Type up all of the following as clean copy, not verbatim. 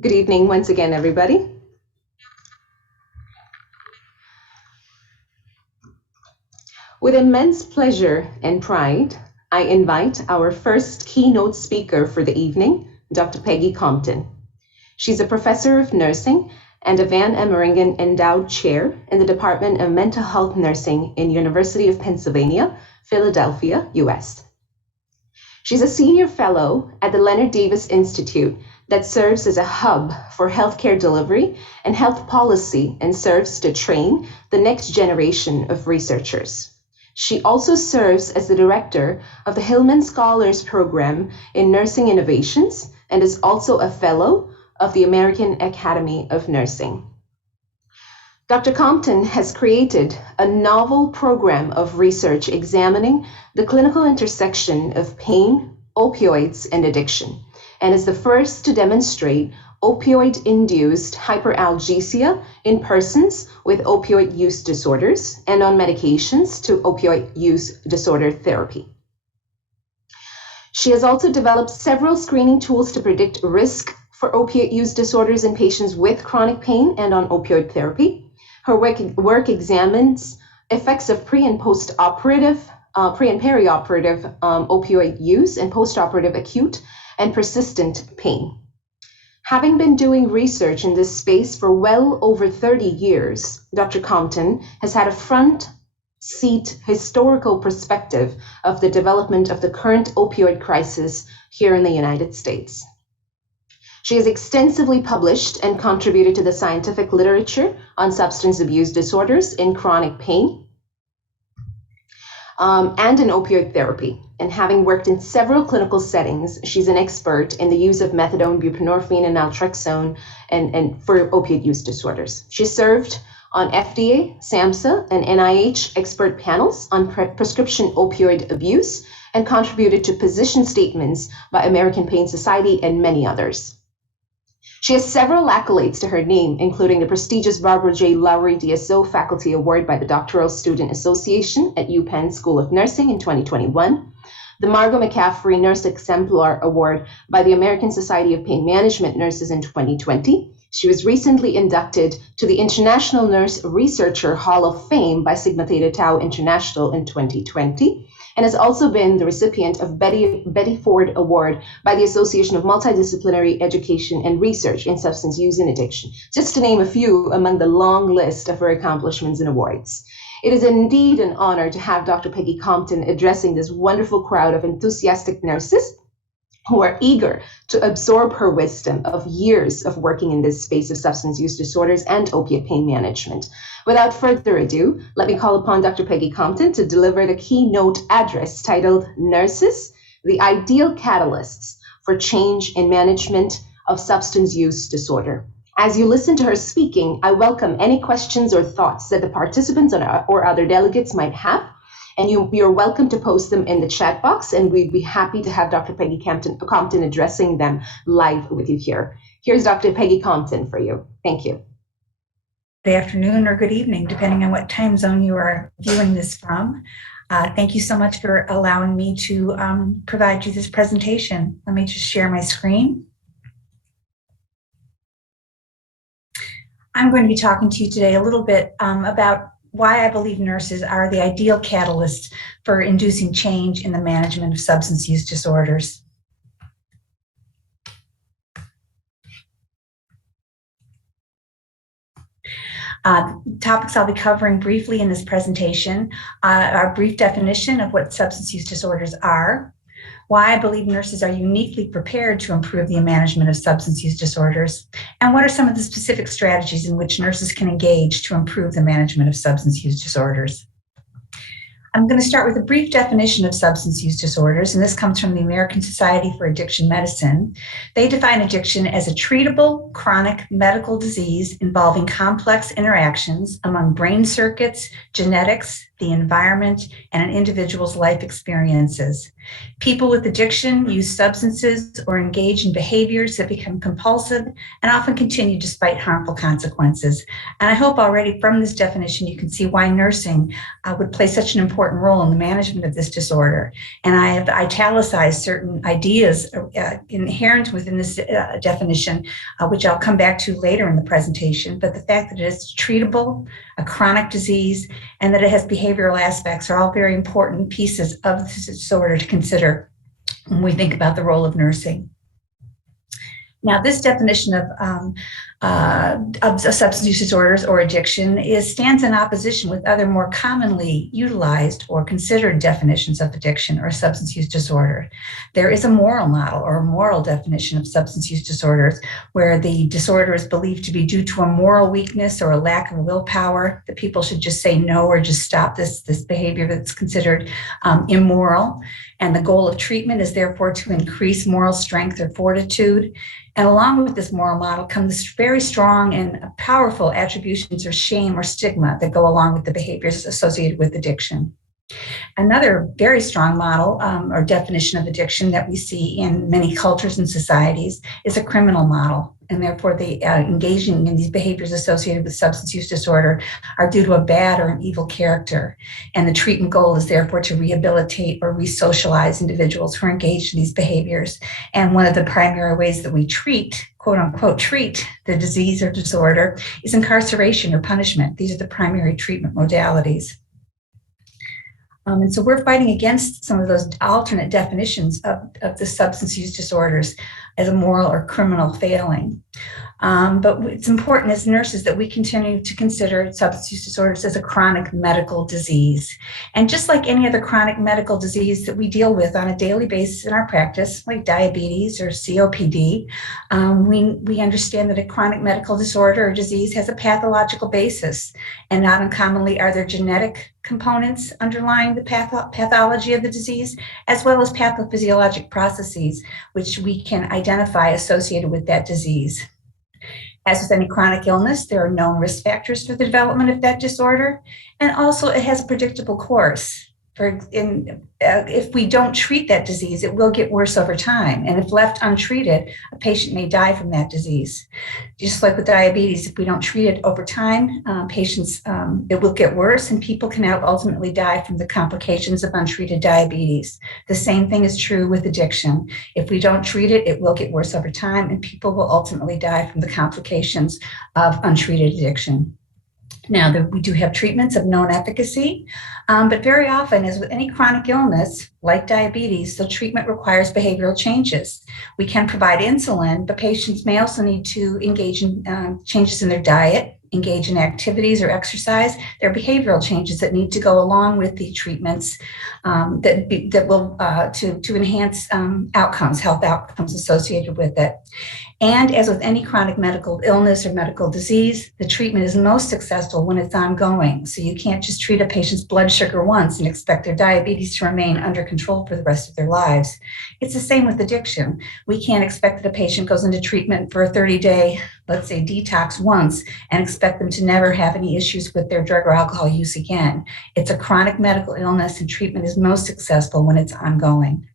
Good evening once again, everybody. With immense pleasure and pride, I invite our first keynote speaker for the evening, Dr. Peggy Compton. She's a professor of nursing and a Van Emeringen Endowed Chair in the Department of Mental Health Nursing in University of Pennsylvania, Philadelphia, US. She's a senior fellow at the Leonard Davis Institute that serves as a hub for healthcare delivery and health policy and serves to train the next generation of researchers. She also serves as the director of the Hillman Scholars Program in Nursing Innovations and is also a fellow of the American Academy of Nursing. Dr. Compton has created a novel program of research examining the clinical intersection of pain, opioids, and addiction, and is the first to demonstrate opioid-induced hyperalgesia in persons with opioid use disorders and on medications to opioid use disorder therapy. She has also developed several screening tools to predict risk for opioid use disorders in patients with chronic pain and on opioid therapy. Her work examines effects of pre and perioperative opioid use and postoperative acute and persistent pain. Having been doing research in this space for well over 30 years, Dr. Compton has had a front seat historical perspective of the development of the current opioid crisis here in the United States. She has extensively published and contributed to the scientific literature on substance abuse disorders in chronic pain and in opioid therapy. And having worked in several clinical settings, she's an expert in the use of methadone, buprenorphine, and naltrexone and for opioid use disorders. She served on FDA, SAMHSA, and NIH expert panels on prescription opioid abuse and contributed to position statements by American Pain Society and many others. She has several accolades to her name, including the prestigious Barbara J. Lowry DSO Faculty Award by the Doctoral Student Association at UPenn School of Nursing in 2021, the Margot McCaffrey Nurse Exemplar Award by the American Society of Pain Management Nurses in 2020. She was recently inducted to the International Nurse Researcher Hall of Fame by Sigma Theta Tau International in 2020. And has also been the recipient of Betty Ford Award by the Association of Multidisciplinary Education and Research in Substance Use and Addiction, just to name a few among the long list of her accomplishments and awards. It is indeed an honor to have Dr. Peggy Compton addressing this wonderful crowd of enthusiastic nurses who are eager to absorb her wisdom of years of working in this space of substance use disorders and opiate pain management. Without further ado, let me call upon Dr. Peggy Compton to deliver the keynote address titled Nurses, the Ideal Catalysts for Change in Management of Substance Use Disorder. As you listen to her speaking, I welcome any questions or thoughts that the participants or other delegates might have. And you're welcome to post them in the chat box, and we'd be happy to have Dr. Peggy Compton addressing them live with you here. Here's Dr. Peggy Compton for you. Thank you. Good afternoon or good evening, depending on what time zone you are viewing this from. Thank you so much for allowing me to provide you this presentation. Let me just share my screen. I'm going to be talking to you today a little bit about why I believe nurses are the ideal catalysts for inducing change in the management of substance use disorders. Topics I'll be covering briefly in this presentation are a brief definition of what substance use disorders are, why I believe nurses are uniquely prepared to improve the management of substance use disorders, and what are some of the specific strategies in which nurses can engage to improve the management of substance use disorders. I'm going to start with a brief definition of substance use disorders, and this comes from the American Society for Addiction Medicine. They define addiction as a treatable, chronic medical disease involving complex interactions among brain circuits, genetics, the environment, and an individual's life experiences. People with addiction use substances or engage in behaviors that become compulsive and often continue despite harmful consequences. And I hope already from this definition you can see why nursing would play such an important role in the management of this disorder. And I have italicized certain ideas inherent within this definition, which I'll come back to later in the presentation. But the fact that it's treatable, a chronic disease, and that it has behavioral aspects are all very important pieces of this disorder to consider when we think about the role of nursing. Now, this definition of substance use disorders or addiction stands in opposition with other more commonly utilized or considered definitions of addiction or substance use disorder. There is a moral model or a moral definition of substance use disorders where the disorder is believed to be due to a moral weakness or a lack of willpower, that people should just say no or just stop this behavior that's considered immoral. And the goal of treatment is therefore to increase moral strength or fortitude. And along with this moral model come this very strong and powerful attributions or shame or stigma that go along with the behaviors associated with addiction. Another very strong model or definition of addiction that we see in many cultures and societies is a criminal model. And therefore, the engaging in these behaviors associated with substance use disorder are due to a bad or an evil character. And the treatment goal is therefore to rehabilitate or re-socialize individuals who are engaged in these behaviors. And one of the primary ways that we treat, quote unquote, treat the disease or disorder is incarceration or punishment. These are the primary treatment modalities. And so we're fighting against some of those alternate definitions of the substance use disorders as a moral or criminal failing. But it's important as nurses that we continue to consider substance use disorders as a chronic medical disease. And just like any other chronic medical disease that we deal with on a daily basis in our practice, like diabetes or COPD, we understand that a chronic medical disorder or disease has a pathological basis. And not uncommonly are there genetic components underlying the pathology of the disease, as well as pathophysiologic processes, which we can identify associated with that disease. As with any chronic illness, there are known risk factors for the development of that disorder, and also it has a predictable course. If we don't treat that disease, it will get worse over time. And if left untreated, a patient may die from that disease. Just like with diabetes, if we don't treat it over time, it will get worse and people can ultimately die from the complications of untreated diabetes. The same thing is true with addiction. If we don't treat it, it will get worse over time and people will ultimately die from the complications of untreated addiction. Now, we do have treatments of known efficacy, but very often, as with any chronic illness, like diabetes, the treatment requires behavioral changes. We can provide insulin, but patients may also need to engage in changes in their diet, engage in activities or exercise. There are behavioral changes that need to go along with the treatments that will to enhance health outcomes associated with it. And as with any chronic medical illness or medical disease, the treatment is most successful when it's ongoing. So you can't just treat a patient's blood sugar once and expect their diabetes to remain under control for the rest of their lives. It's the same with addiction. We can't expect that a patient goes into treatment for a 30-day, let's say, detox once and expect them to never have any issues with their drug or alcohol use again. It's a chronic medical illness and treatment is most successful when it's ongoing.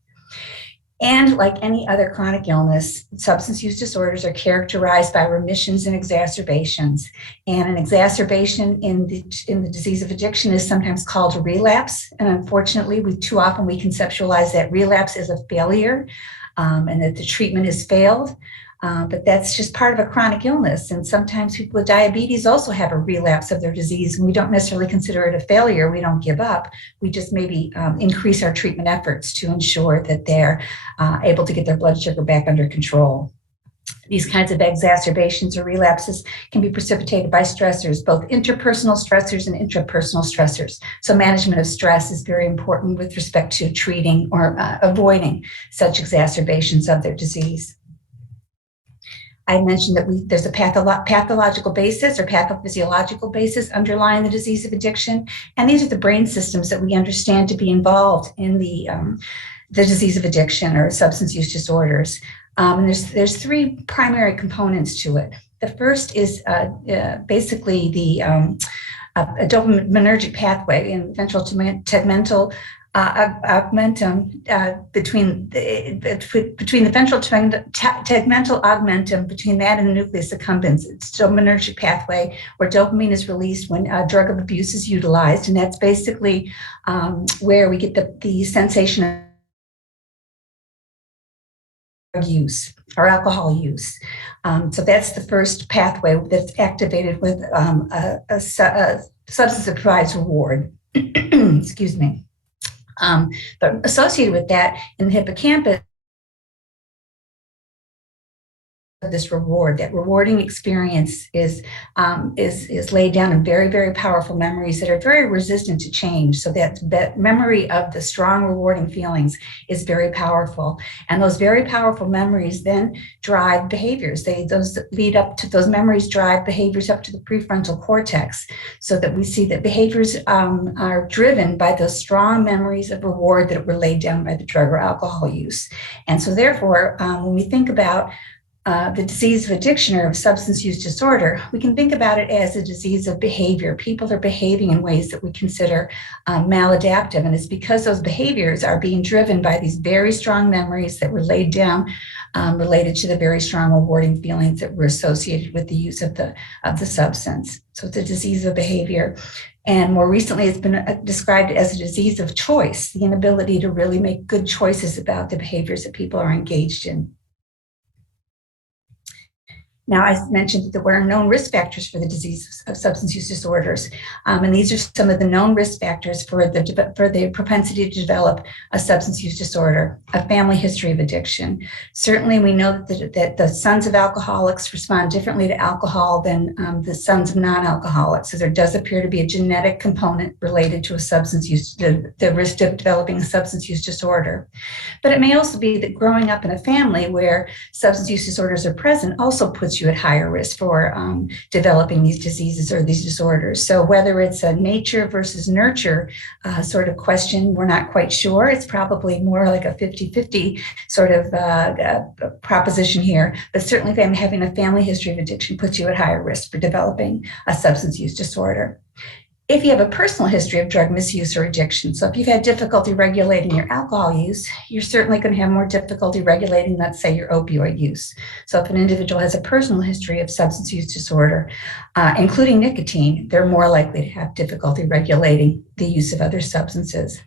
And like any other chronic illness, substance use disorders are characterized by remissions and exacerbations. And an exacerbation in the disease of addiction is sometimes called a relapse. And unfortunately, too often we conceptualize that relapse as a failure and that the treatment has failed. But that's just part of a chronic illness. And sometimes people with diabetes also have a relapse of their disease. And we don't necessarily consider it a failure. We don't give up. We just maybe increase our treatment efforts to ensure that they're able to get their blood sugar back under control. These kinds of exacerbations or relapses can be precipitated by stressors, both interpersonal stressors and intrapersonal stressors. So management of stress is very important with respect to treating or avoiding such exacerbations of their disease. I mentioned that there's a pathological basis or pathophysiological basis underlying the disease of addiction. And these are the brain systems that we understand to be involved in the disease of addiction or substance use disorders. And there's three primary components to it. The first is basically the a dopaminergic pathway in ventral tegmental augmentum between the ventral tegmental augmentum, between that and the nucleus accumbens. It's a dopaminergic pathway where dopamine is released when a drug of abuse is utilized, and that's basically where we get the sensation of use or alcohol use. So that's the first pathway that's activated with a substance that provides reward. Excuse me. But associated with that in the hippocampus, this reward, that rewarding experience is laid down in very, very powerful memories that are very resistant to change. So that memory of the strong rewarding feelings is very powerful. And those very powerful memories then drive behaviors. Those memories drive behaviors up to the prefrontal cortex, so that we see that behaviors are driven by those strong memories of reward that were laid down by the drug or alcohol use. And so therefore, when we think about the disease of addiction or of substance use disorder, we can think about it as a disease of behavior. People are behaving in ways that we consider maladaptive, and it's because those behaviors are being driven by these very strong memories that were laid down related to the very strong rewarding feelings that were associated with the use of the substance. So it's a disease of behavior. And more recently, it's been described as a disease of choice, the inability to really make good choices about the behaviors that people are engaged in. Now, I mentioned that there were known risk factors for the disease of substance use disorders, and these are some of the known risk factors for the propensity to develop a substance use disorder: a family history of addiction. Certainly, we know that the sons of alcoholics respond differently to alcohol than the sons of non-alcoholics. So there does appear to be a genetic component related to a substance use, the risk of developing a substance use disorder. But it may also be that growing up in a family where substance use disorders are present also puts you at higher risk for developing these diseases or these disorders. So whether it's a nature versus nurture sort of question, we're not quite sure. It's probably more like a 50-50 sort of proposition here. But certainly having a family history of addiction puts you at higher risk for developing a substance use disorder. If you have a personal history of drug misuse or addiction, so if you've had difficulty regulating your alcohol use, you're certainly going to have more difficulty regulating, let's say, your opioid use. So if an individual has a personal history of substance use disorder, including nicotine, they're more likely to have difficulty regulating the use of other substances.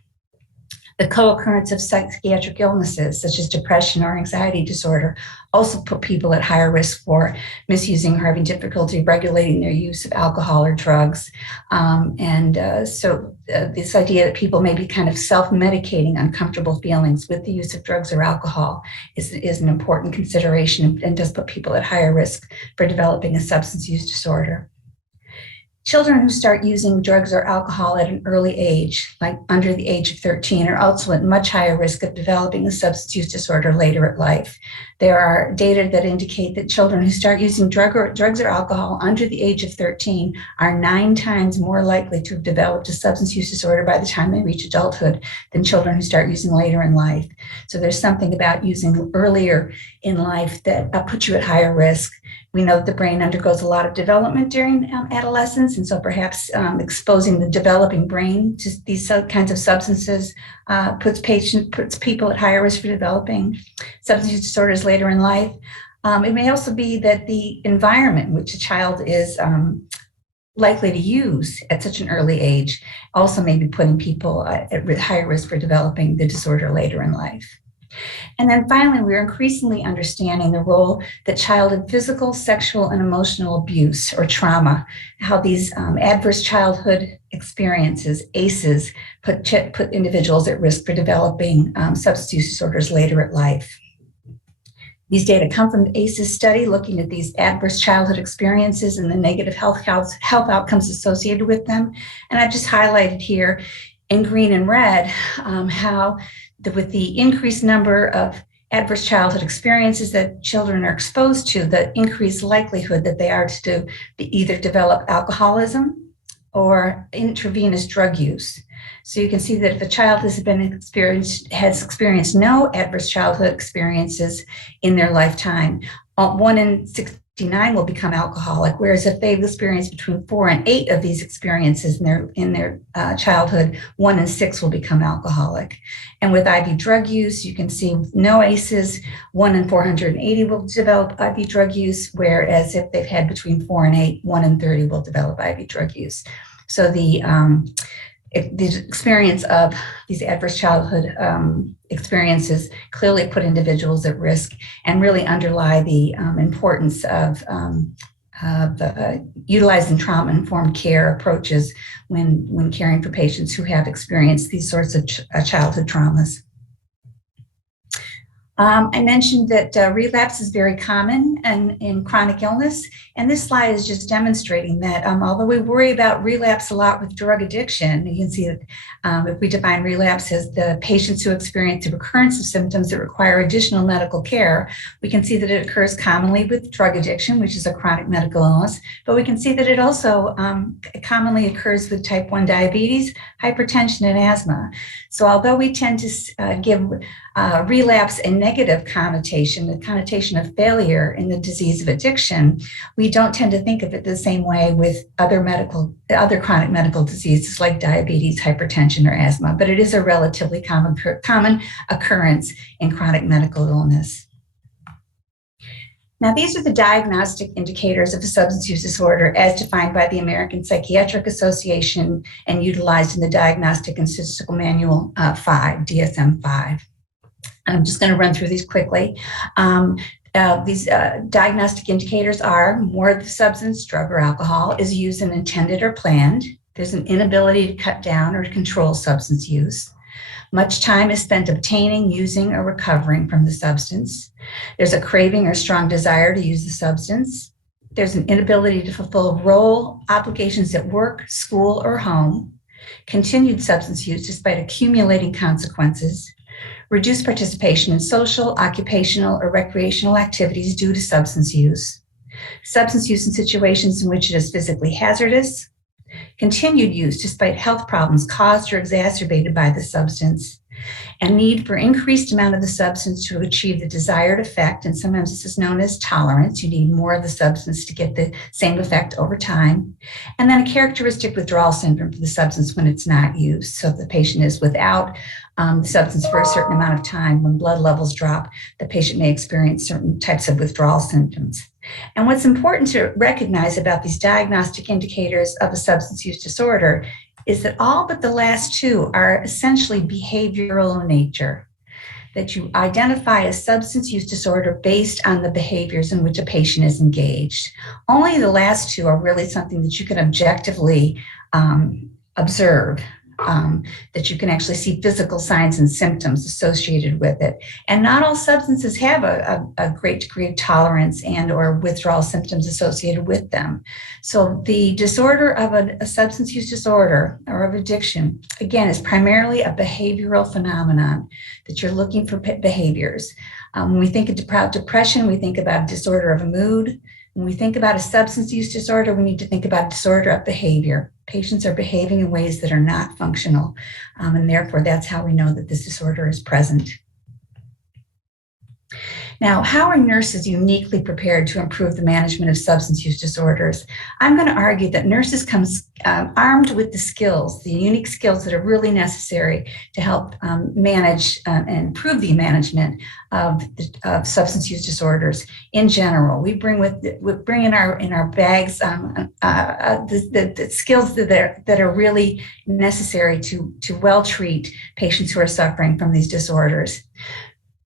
The co-occurrence of psychiatric illnesses, such as depression or anxiety disorder, also put people at higher risk for misusing or having difficulty regulating their use of alcohol or drugs. So this idea that people may be kind of self-medicating uncomfortable feelings with the use of drugs or alcohol is an important consideration and does put people at higher risk for developing a substance use disorder. Children who start using drugs or alcohol at an early age, like under the age of 13, are also at much higher risk of developing a substance use disorder later in life. There are data that indicate that children who start using drugs or alcohol under the age of 13 are 9 times more likely to have developed a substance use disorder by the time they reach adulthood than children who start using later in life. So there's something about using earlier in life that puts you at higher risk. We know that the brain undergoes a lot of development during adolescence, and so perhaps exposing the developing brain to these kinds of substances puts people at higher risk for developing substance use disorders later in life. It may also be that the environment in which a child is likely to use at such an early age also may be putting people at higher risk for developing the disorder later in life. And then finally, we're increasingly understanding the role that childhood physical, sexual, and emotional abuse or trauma, how these adverse childhood experiences, ACEs, put individuals at risk for developing substance use disorders later in life. These data come from the ACEs study looking at these adverse childhood experiences and the negative health outcomes associated with them. And I've just highlighted here in green and red how with the increased number of adverse childhood experiences that children are exposed to, the increased likelihood that they are to either develop alcoholism or intravenous drug use. So you can see that if a child has experienced no adverse childhood experiences in their lifetime, 1 in 59 will become alcoholic, whereas if they've experienced between 4 and 8 of these experiences in their childhood, 1 in 6 will become alcoholic. And with IV drug use, you can see no ACEs, 1 in 480 will develop IV drug use, whereas if they've had between 4 and 8, 1 in 30 will develop IV drug use. So the experience of these adverse childhood experiences clearly put individuals at risk and really underlie the importance of utilizing trauma-informed care approaches when caring for patients who have experienced these sorts of childhood traumas. I mentioned that relapse is very common in chronic illness, and this slide is just demonstrating that although we worry about relapse a lot with drug addiction, you can see that if we define relapse as the patients who experience a recurrence of symptoms that require additional medical care, we can see that it occurs commonly with drug addiction, which is a chronic medical illness, but we can see that it also commonly occurs with type 1 diabetes, hypertension, and asthma. So although we tend to give relapse a negative connotation, the connotation of failure in the disease of addiction, we don't tend to think of it the same way with other chronic medical diseases like diabetes, hypertension, or asthma, but it is a relatively common occurrence in chronic medical illness. Now, these are the diagnostic indicators of a substance use disorder as defined by the American Psychiatric Association and utilized in the Diagnostic and Statistical Manual 5, DSM-5. I'm just going to run through these quickly. These diagnostic indicators are more of the substance, drug or alcohol, is used and intended or planned. There's an inability to cut down or to control substance use. Much time is spent obtaining, using, or recovering from the substance. There's a craving or strong desire to use the substance. There's an inability to fulfill role obligations at work, school, or home. Continued substance use despite accumulating consequences. Reduced participation in social, occupational, or recreational activities due to substance use. Substance use in situations in which it is physically hazardous. Continued use despite health problems caused or exacerbated by the substance. And need for increased amount of the substance to achieve the desired effect, and sometimes this is known as tolerance. You need more of the substance to get the same effect over time. And then a characteristic withdrawal syndrome for the substance when it's not used. So if the patient is without the substance for a certain amount of time, when blood levels drop, the patient may experience certain types of withdrawal symptoms. And what's important to recognize about these diagnostic indicators of a substance use disorder is that all but the last two are essentially behavioral in nature, that you identify a substance use disorder based on the behaviors in which a patient is engaged. Only the last two are really something that you can objectively observe, that you can actually see physical signs and symptoms associated with it. And not all substances have a great degree of tolerance and or withdrawal symptoms associated with them. So the disorder of a substance use disorder or of addiction, again, is primarily a behavioral phenomenon that you're looking for behaviors. When we think of depression, we think about a disorder of a mood. When we think about a substance use disorder, we need to think about disorder of behavior. Patients are behaving in ways that are not functional, and therefore that's how we know that this disorder is present. Now, how are nurses uniquely prepared to improve the management of substance use disorders? I'm going to argue that nurses come armed with the skills, the unique skills that are really necessary to help manage and improve the management of substance use disorders in general. We bring in our bags the skills that are really necessary to well treat patients who are suffering from these disorders.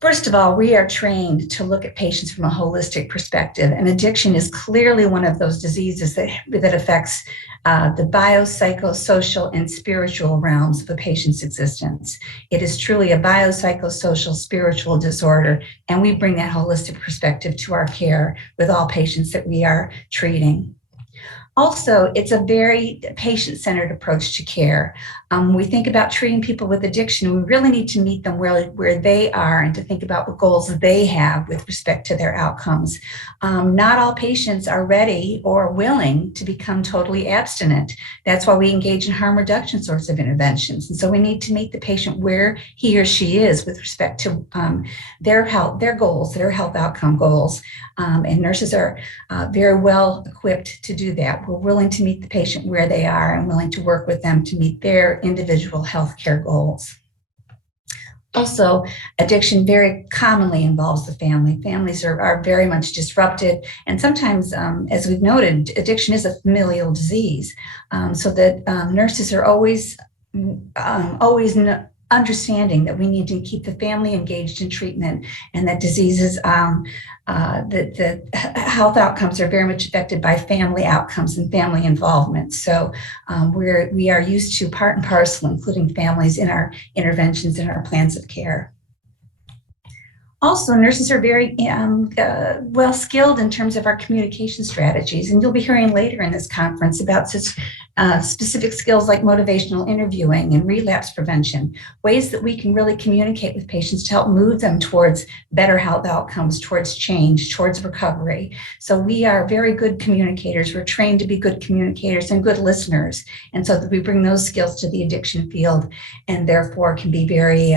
First of all, we are trained to look at patients from a holistic perspective, and addiction is clearly one of those diseases that affects the biopsychosocial and spiritual realms of a patient's existence. It is truly a biopsychosocial spiritual disorder, and we bring that holistic perspective to our care with all patients that we are treating. Also, it's a very patient-centered approach to care. When we think about treating people with addiction, we really need to meet them where they are and to think about what goals they have with respect to their outcomes. Not all patients are ready or willing to become totally abstinent. That's why we engage in harm reduction sorts of interventions. And so we need to meet the patient where he or she is with respect to their health, their goals, their health outcome goals. And nurses are very well equipped to do that. We're willing to meet the patient where they are and willing to work with them to meet their individual healthcare goals. Also, addiction very commonly involves the family. Families are very much disrupted. And sometimes, as we've noted, addiction is a familial disease. So that nurses are always understanding that we need to keep the family engaged in treatment, and that diseases, the health outcomes are very much affected by family outcomes and family involvement. So we are used to part and parcel, including families in our interventions and our plans of care. Also, nurses are very well skilled in terms of our communication strategies, and you'll be hearing later in this conference about such specific skills like motivational interviewing and relapse prevention, ways that we can really communicate with patients to help move them towards better health outcomes, towards change, towards recovery. So we are very good communicators. We're trained to be good communicators and good listeners, and so that we bring those skills to the addiction field, and therefore can be very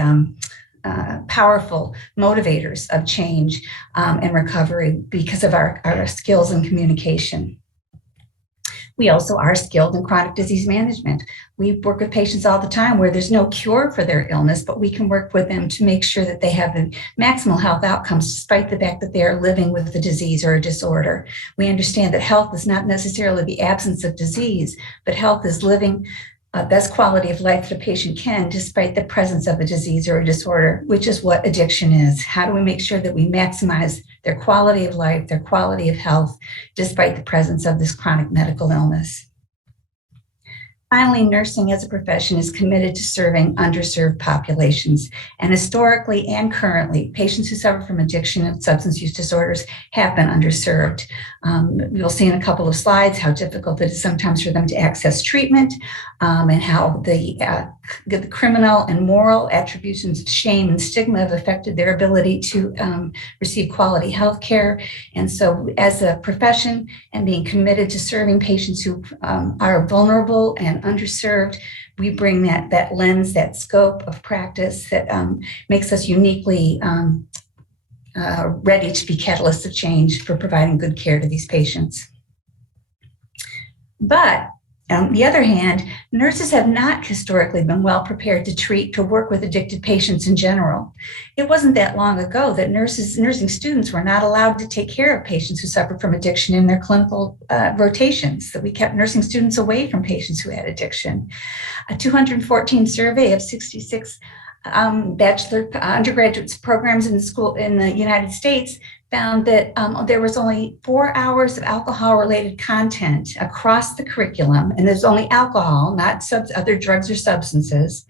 powerful motivators of change and recovery because of our skills in communication. We also are skilled in chronic disease management. We work with patients all the time where there's no cure for their illness, but we can work with them to make sure that they have the maximal health outcomes despite the fact that they are living with a disease or a disorder. We understand that health is not necessarily the absence of disease, but health is living best quality of life that a patient can despite the presence of a disease or a disorder, which is what addiction is. How do we make sure that we maximize their quality of life, their quality of health, despite the presence of this chronic medical illness? Finally, nursing as a profession is committed to serving underserved populations. And historically and currently, patients who suffer from addiction and substance use disorders have been underserved. You'll see in a couple of slides how difficult it is sometimes for them to access treatment, and how the criminal and moral attributions of shame and stigma have affected their ability to receive quality health care. And so as a profession and being committed to serving patients who are vulnerable and underserved, we bring that lens, that scope of practice that makes us uniquely ready to be catalysts of change for providing good care to these patients. But on the other hand, nurses have not historically been well prepared to work with addicted patients in general. It wasn't that long ago that nursing students were not allowed to take care of patients who suffered from addiction in their clinical rotations, that we kept nursing students away from patients who had addiction. A 214 survey of 66 bachelor undergraduate programs in the United States found that there was only 4 hours of alcohol-related content across the curriculum, and there's only alcohol, not other drugs or substances,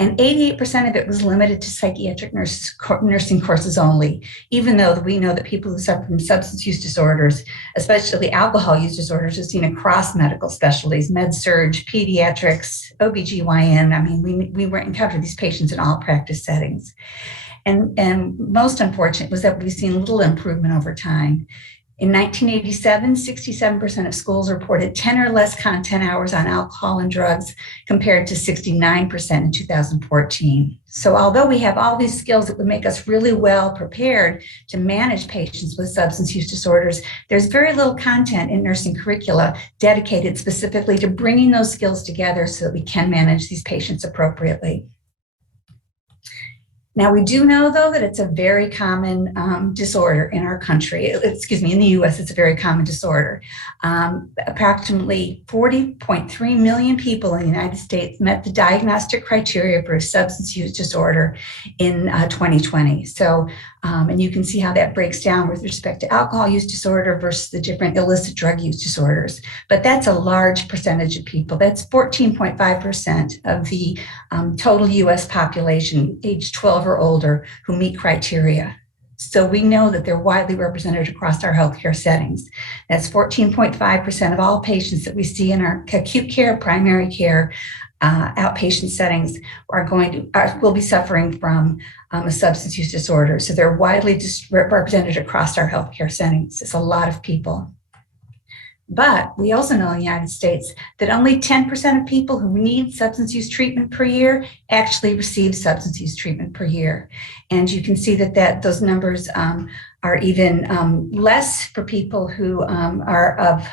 and 88% of it was limited to psychiatric nursing courses only, even though we know that people who suffer from substance use disorders, especially alcohol use disorders, are seen across medical specialties, med-surg, pediatrics, OBGYN. I mean, we encountered these patients in all practice settings. And most unfortunate was that we've seen little improvement over time. In 1987, 67% of schools reported 10 or less content hours on alcohol and drugs, compared to 69% in 2014. So although we have all these skills that would make us really well prepared to manage patients with substance use disorders, there's very little content in nursing curricula dedicated specifically to bringing those skills together so that we can manage these patients appropriately. Now, we do know, though, that it's a very common disorder in our country. Excuse me, in the US, it's a very common disorder. Approximately 40.3 million people in the United States met the diagnostic criteria for a substance use disorder in 2020. So, and you can see how that breaks down with respect to alcohol use disorder versus the different illicit drug use disorders. But that's a large percentage of people. That's 14.5% of the total US population, age 12 or older, who meet criteria. So we know that they're widely represented across our healthcare settings. That's 14.5% of all patients that we see in our acute care, primary care, outpatient settings will be suffering from a substance use disorder. So they're widely represented across our healthcare settings. It's a lot of people. But we also know in the United States that only 10% of people who need substance use treatment per year actually receive substance use treatment per year. And you can see that those numbers are even less for people who are of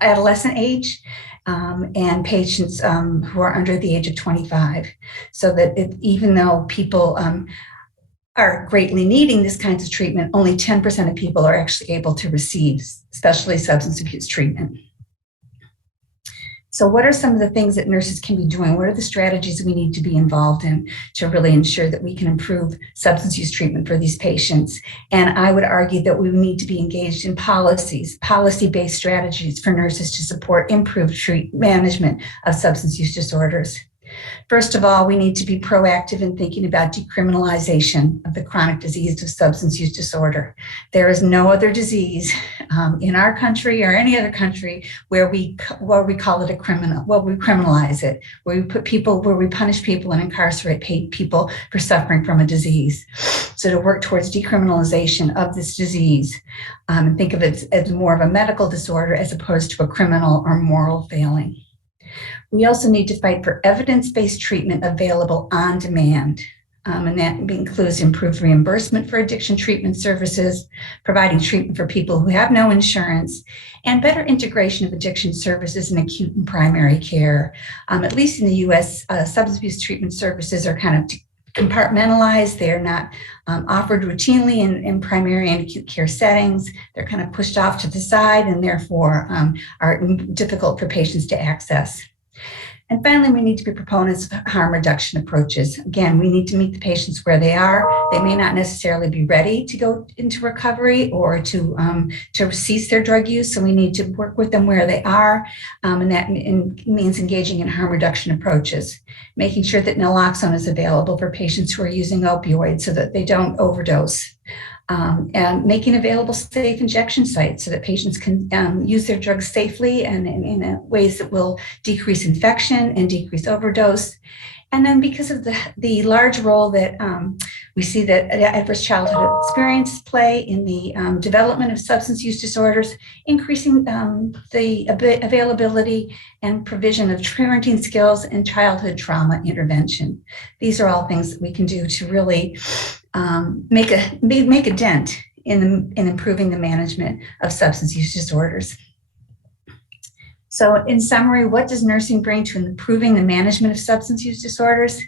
adolescent age and patients who are under the age of 25. So that even though people are greatly needing this kinds of treatment, only 10% of people are actually able to receive, especially substance abuse treatment. So what are some of the things that nurses can be doing? What are the strategies we need to be involved in to really ensure that we can improve substance use treatment for these patients? And I would argue that we need to be engaged in policy-based strategies for nurses to support improved management of substance use disorders. First of all, we need to be proactive in thinking about decriminalization of the chronic disease of substance use disorder. There is no other disease in our country or any other country where we call it a criminal, we criminalize it, where we punish people and incarcerate people for suffering from a disease. So to work towards decriminalization of this disease and think of it as more of a medical disorder as opposed to a criminal or moral failing. We also need to fight for evidence-based treatment available on demand. And that includes improved reimbursement for addiction treatment services, providing treatment for people who have no insurance, and better integration of addiction services in acute and primary care. At least in the US, substance abuse treatment services are kind of compartmentalized. They're not offered routinely in primary and acute care settings. They're kind of pushed off to the side and therefore are difficult for patients to access. And finally, we need to be proponents of harm reduction approaches. Again, we need to meet the patients where they are. They may not necessarily be ready to go into recovery or to cease their drug use. So we need to work with them where they are. And that means engaging in harm reduction approaches, making sure that naloxone is available for patients who are using opioids so that they don't overdose. And making available safe injection sites so that patients can use their drugs safely and in ways that will decrease infection and decrease overdose. And then because of the large role that we see that adverse childhood experiences play in the development of substance use disorders, increasing the availability and provision of parenting skills and childhood trauma intervention. These are all things that we can do to really make a dent in improving the management of substance use disorders. So in summary, what does nursing bring to improving the management of substance use disorders?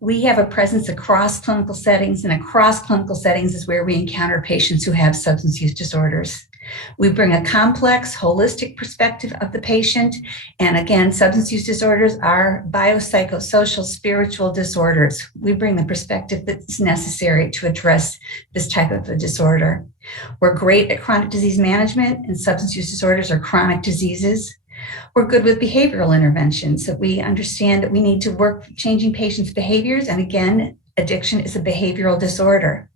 We have a presence across clinical settings, and across clinical settings is where we encounter patients who have substance use disorders. We bring a complex, holistic perspective of the patient. And again, substance use disorders are biopsychosocial, spiritual disorders. We bring the perspective that's necessary to address this type of a disorder. We're great at chronic disease management, and substance use disorders are chronic diseases. We're good with behavioral interventions, that we understand that we need to work changing patients' behaviors. And again, addiction is a behavioral disorder.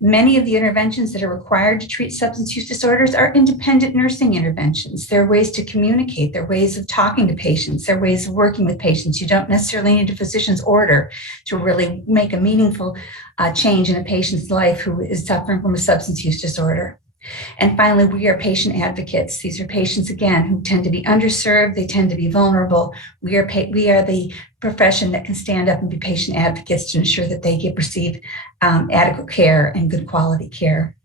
Many of the interventions that are required to treat substance use disorders are independent nursing interventions. They're ways to communicate. They're ways of talking to patients. They're ways of working with patients. You don't necessarily need a physician's order to really make a meaningful change in a patient's life who is suffering from a substance use disorder. And finally, we are patient advocates. These are patients, again, who tend to be underserved. They tend to be vulnerable. We are the profession that can stand up and be patient advocates to ensure that they receive adequate care and good quality care.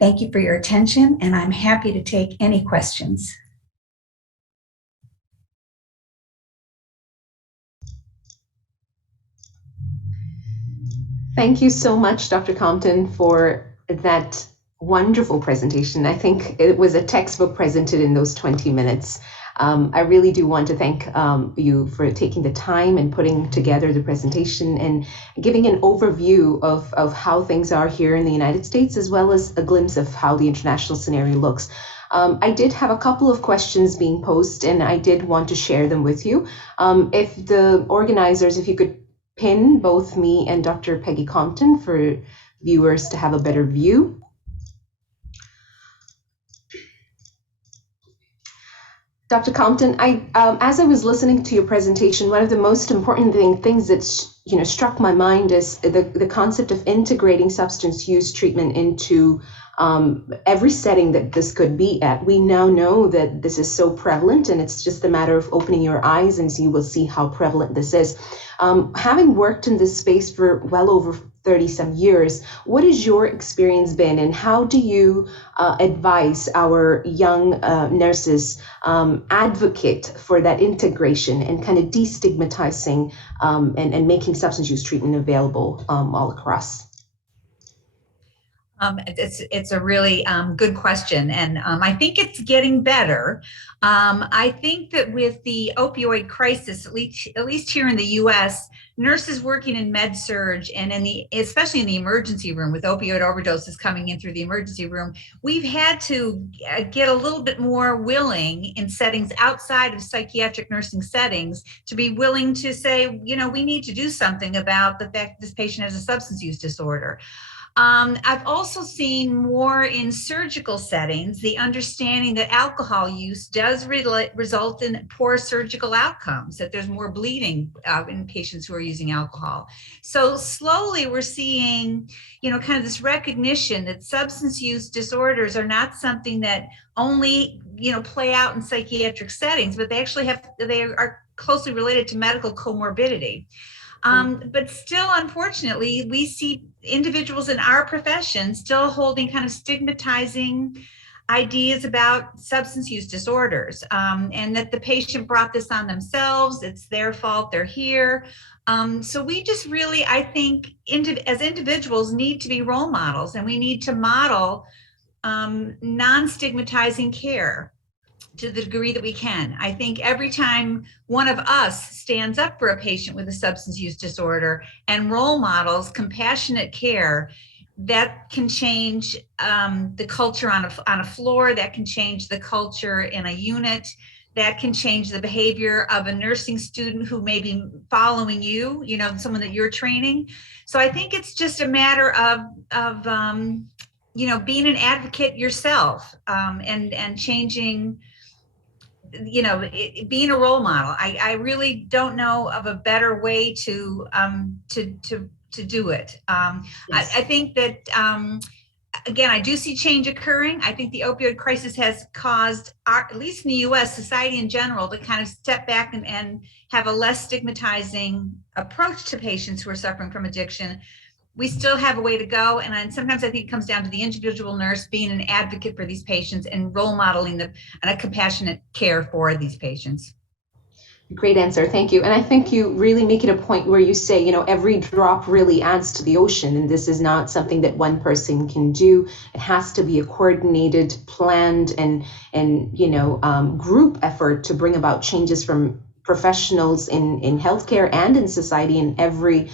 Thank you for your attention, and I'm happy to take any questions. Thank you so much, Dr. Compton, for that wonderful presentation. I think it was a textbook presented in those 20 minutes. I really do want to thank you for taking the time and putting together the presentation and giving an overview of how things are here in the United States, as well as a glimpse of how the international scenario looks. I did have a couple of questions being posed, and I did want to share them with you. If the organizers, if you could pin both me and Dr. Peggy Compton for viewers to have a better view. Dr. Compton, as I was listening to your presentation, one of the most important things that struck my mind is the concept of integrating substance use treatment into every setting that this could be at. We now know that this is so prevalent, and it's just a matter of opening your eyes and you will see how prevalent this is. Having worked in this space for well over 30 some years, what has your experience been, and how do you advise our young nurses advocate for that integration and kind of destigmatizing and making substance use treatment available all across? It's a really good question, and I think it's getting better. I think that with the opioid crisis, at least here in the U.S., nurses working in med surg and especially in the emergency room with opioid overdoses coming in through the emergency room, we've had to get a little bit more willing in settings outside of psychiatric nursing settings to be willing to say, we need to do something about the fact that this patient has a substance use disorder. I've also seen more in surgical settings the understanding that alcohol use does result in poor surgical outcomes, that there's more bleeding in patients who are using alcohol. So slowly we're seeing, kind of this recognition that substance use disorders are not something that only, play out in psychiatric settings, but they are closely related to medical comorbidity. But still, unfortunately, we see individuals in our profession still holding kind of stigmatizing ideas about substance use disorders, and that the patient brought this on themselves. It's their fault. They're here. So we just really, I think, as individuals, need to be role models, and we need to model non-stigmatizing care to the degree that we can. I think every time one of us stands up for a patient with a substance use disorder and role models compassionate care, that can change the culture on a floor, that can change the culture in a unit, that can change the behavior of a nursing student who may be following you, someone that you're training. So I think it's just a matter of being an advocate yourself, and changing, being a role model. I really don't know of a better way to do it. Yes. I think that, again, I do see change occurring. I think the opioid crisis has caused, at least in the U.S., society in general, to kind of step back and have a less stigmatizing approach to patients who are suffering from addiction. We still have a way to go, and sometimes I think it comes down to the individual nurse being an advocate for these patients and role modeling and a compassionate care for these patients. Great answer, thank you. And I think you really make it a point where you say, every drop really adds to the ocean, and this is not something that one person can do. It has to be a coordinated, planned, and group effort to bring about changes from professionals in healthcare and in society in every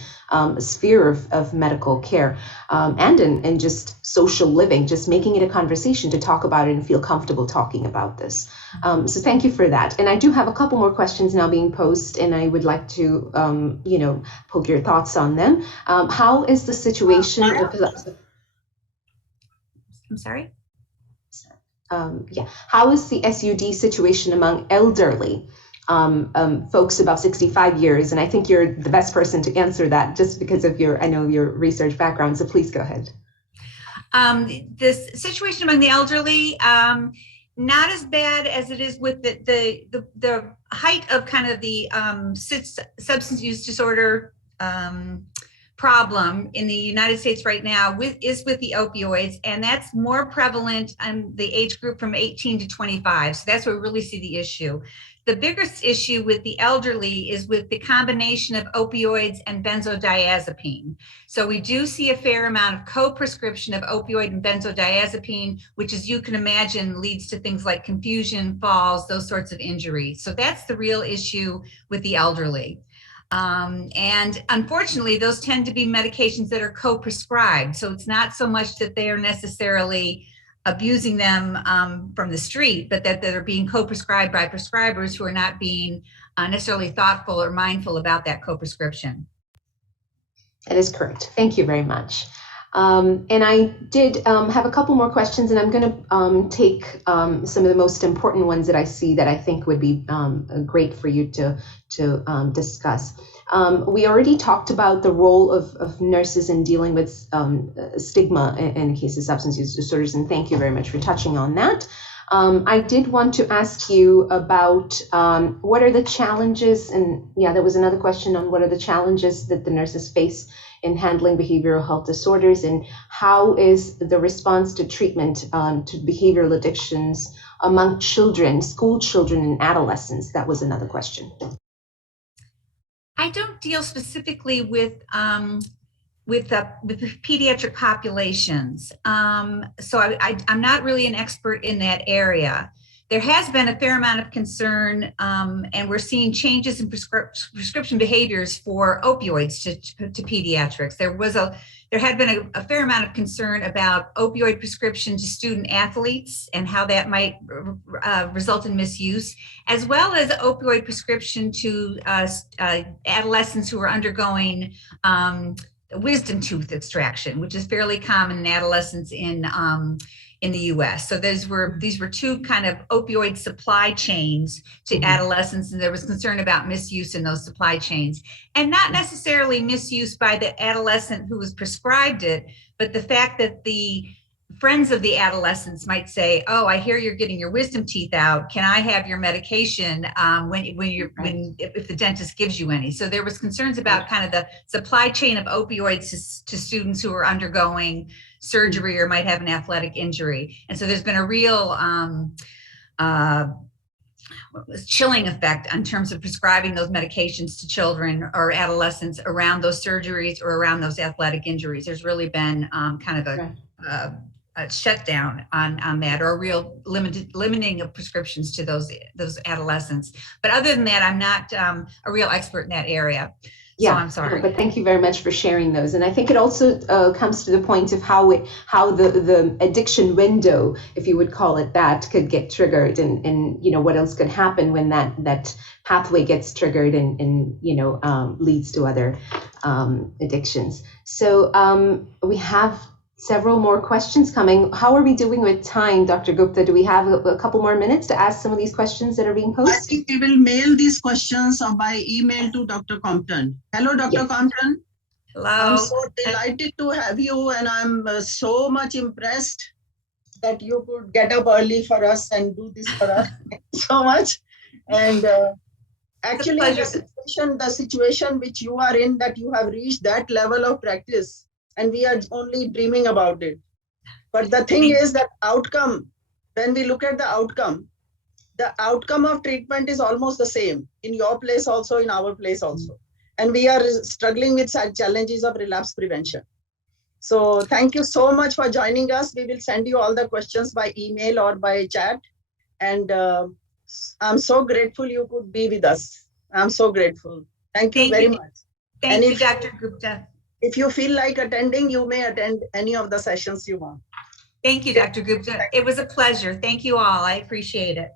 sphere of medical care, and in just social living, just making it a conversation to talk about it and feel comfortable talking about this. So thank you for that. And I do have a couple more questions now being posed, and I would like to, poke your thoughts on them. How is the situation? I'm sorry? How is the SUD situation among elderly folks about 65 years? And I think you're the best person to answer that just because of your research background. So please go ahead. This situation among the elderly, not as bad as it is with the height of kind of the substance use disorder problem in the United States right now is with the opioids, and that's more prevalent in the age group from 18 to 25. So that's where we really see the issue. The biggest issue with the elderly is with the combination of opioids and benzodiazepine. So we do see a fair amount of co-prescription of opioid and benzodiazepine, which, as you can imagine, leads to things like confusion, falls, those sorts of injuries. So that's the real issue with the elderly. And unfortunately, those tend to be medications that are co-prescribed. So it's not so much that they are necessarily abusing them from the street, but that they're being co-prescribed by prescribers who are not being necessarily thoughtful or mindful about that co-prescription. That is correct. Thank you very much. And I did have a couple more questions, and I'm going to take some of the most important ones that I see that I think would be great for you to discuss. We already talked about the role of nurses in dealing with stigma in cases of substance use disorders, and thank you very much for touching on that. I did want to ask you about what are the challenges, and yeah, there was another question on what are the challenges that the nurses face in handling behavioral health disorders, and how is the response to treatment to behavioral addictions among children, school children and adolescents? That was another question. I don't deal specifically with the pediatric populations. So I'm not really an expert in that area. There has been a fair amount of concern, and we're seeing changes in prescription behaviors for opioids to pediatrics. There had been a fair amount of concern about opioid prescription to student athletes and how that might result in misuse, as well as opioid prescription to adolescents who are undergoing wisdom tooth extraction, which is fairly common in adolescents in the U.S. So these were two kind of opioid supply chains to adolescents, and there was concern about misuse in those supply chains, and not necessarily misuse by the adolescent who was prescribed it, but the fact that the friends of the adolescents might say, "Oh, I hear you're getting your wisdom teeth out. Can I have your medication if the dentist gives you any?" So there was concerns about kind of the supply chain of opioids to students who are undergoing surgery or might have an athletic injury. And so there's been a real chilling effect in terms of prescribing those medications to children or adolescents around those surgeries or around those athletic injuries. There's really been kind of a shutdown on that, or a real limiting of prescriptions to those adolescents. But other than that, I'm not a real expert in that area. So I'm sorry. But thank you very much for sharing those. And I think it also comes to the point of how the addiction window, if you would call it that, could get triggered, and what else could happen when that pathway gets triggered and leads to other addictions. So we have several more questions coming. How are we doing with time, Dr. Gupta? Do we have a couple more minutes to ask some of these questions that are being posed? I think we will mail these questions by email to Dr. Compton. Hello, Dr. Compton. Hello. I'm so delighted to have you, and I'm so much impressed that you could get up early for us and do this for us. Thank you so much. And actually, the situation which you are in, that you have reached that level of practice, and we are only dreaming about it. But the thing is that outcome, when we look at the outcome of treatment is almost the same in your place also, in our place also. And we are struggling with such challenges of relapse prevention. So thank you so much for joining us. We will send you all the questions by email or by chat. And I'm so grateful you could be with us. I'm so grateful. Thank you very much. Thank you, Dr. Gupta. If you feel like attending, you may attend any of the sessions you want. Thank you, Dr. Gupta. It was a pleasure. Thank you all. I appreciate it.